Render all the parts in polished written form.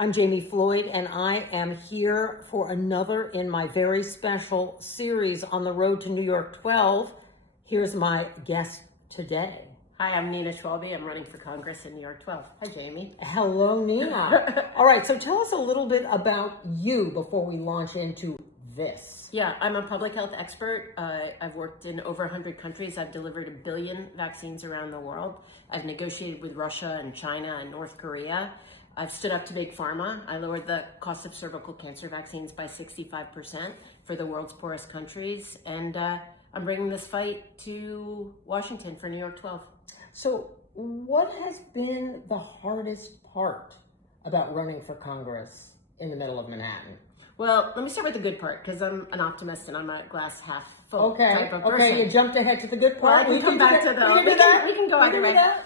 I'm Jamie Floyd, and I am here for another in my very special series on the road to New York 12. Here's my guest today. Hi, I'm Nina Schwalbe. I'm running for Congress in New York 12. Hi, Jamie. Hello, Nina. All right, so tell us a little bit about you before we launch into this. Yeah, I'm a public health expert. I've worked in over 100 countries. I've delivered 1 billion vaccines around the world. I've negotiated with Russia and China and North Korea. I've stood up to big pharma. I lowered the cost of cervical cancer vaccines by 65% for the world's poorest countries. And I'm bringing this fight to Washington for New York 12. So what has been the hardest part about running for Congress in the middle of Manhattan? Well, let me start with the good part, because I'm an optimist and I'm a glass half full type of person. Okay, you jumped ahead to the good part. Well, we can come back to the. We can go either way. That?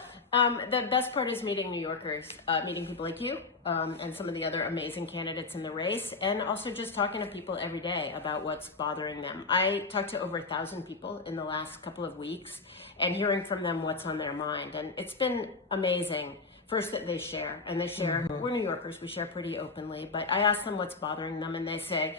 The best part is meeting New Yorkers, meeting people like you and some of the other amazing candidates in the race, and also just talking to people every day about what's bothering them. I talked to over 1,000 people in the last couple of weeks and hearing from them what's on their mind. And it's been amazing. First, that they share, and they share, we're New Yorkers, we share pretty openly, but I ask them what's bothering them, and they say,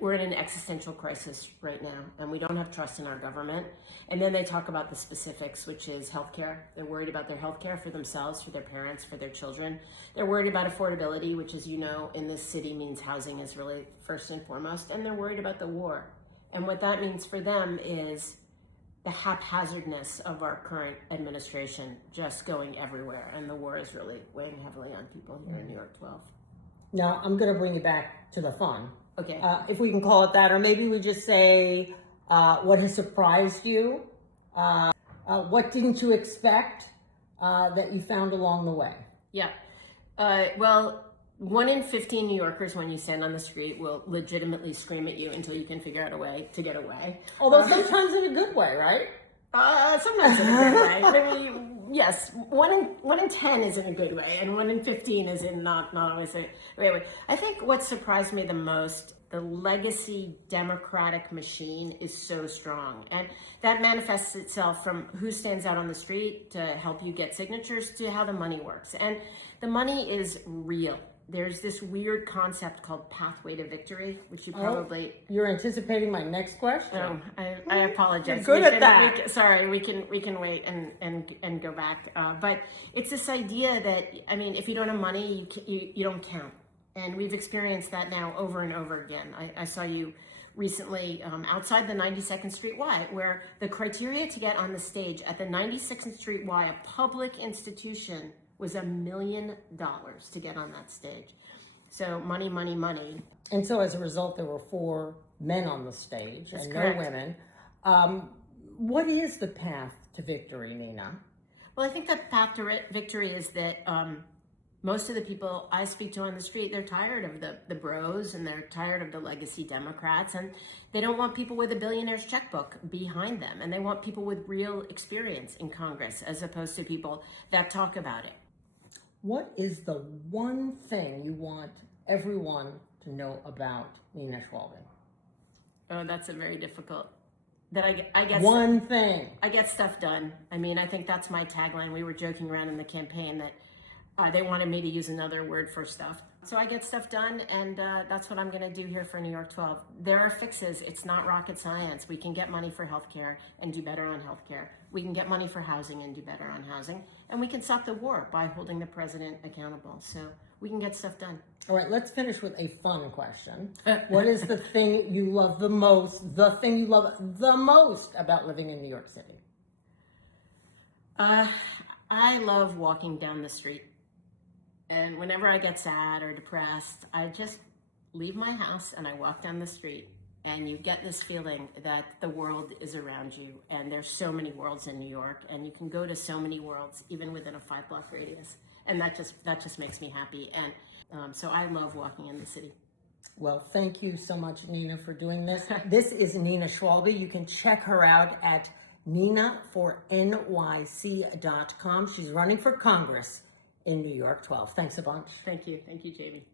we're in an existential crisis right now, and we don't have trust in our government. And then they talk about the specifics, which is healthcare. They're worried about their healthcare for themselves, for their parents, for their children. They're worried about affordability, which, as you know, in this city means housing is really first and foremost. And they're worried about the war. And what that means for them is the haphazardness of our current administration just going everywhere. And the war is really weighing heavily on people here in New York 12. Now, I'm going to bring you back to the fun. Okay. If we can call it that, or maybe we just say what has surprised you, what didn't you expect that you found along the way? Yeah. Well, 1 in 15 New Yorkers, when you stand on the street, will legitimately scream at you until you can figure out a way to get away. Although sometimes in a good way, right? Sometimes in a good way. Yes, 1 in 10 is in a good way, and 1 in 15 is in not always a great way. I think what surprised me the most, the legacy Democratic machine is so strong, and that manifests itself from who stands out on the street to help you get signatures to how the money works. And the money is real. There's this weird concept called pathway to victory, which you probably... You're anticipating my next question. Oh, I apologize. You're good at that. Sorry, we can wait and go back. But it's this idea that, if you don't have money, you don't count. And we've experienced that now over and over again. I saw you recently outside the 92nd Street Y, where the criteria to get on the stage at the 92nd Street Y, a public institution, was $1 million to get on that stage. So money, money, money. And so as a result, there were 4 men on the stage. That's and correct. No women. What is the path to victory, Nina? Well, I think the path to victory is that most of the people I speak to on the street, they're tired of the bros, and they're tired of the legacy Democrats, and they don't want people with a billionaire's checkbook behind them, and they want people with real experience in Congress as opposed to people that talk about it. What is the one thing you want everyone to know about Nina Schwalbe? Oh, that's a very difficult. That I guess one thing. I get stuff done. I think that's my tagline. We were joking around in the campaign that they wanted me to use another word for stuff. So I get stuff done, and that's what I'm going to do here for New York 12. There are fixes. It's not rocket science. We can get money for healthcare and do better on healthcare. We can get money for housing and do better on housing. And we can stop the war by holding the president accountable. So we can get stuff done. All right, let's finish with a fun question. What is the thing you love the most, about living in New York City? I love walking down the street. And whenever I get sad or depressed, I just leave my house and I walk down the street, and you get this feeling that the world is around you, and there's so many worlds in New York, and you can go to so many worlds even within a 5-block radius, and that just makes me happy. And so I love walking in the city. Well, thank you so much, Nina, for doing this. This is Nina Schwalbe. You can check her out at nina4nyc.com. She's running for Congress in New York 12. Thanks a bunch. Thank you, Jamie.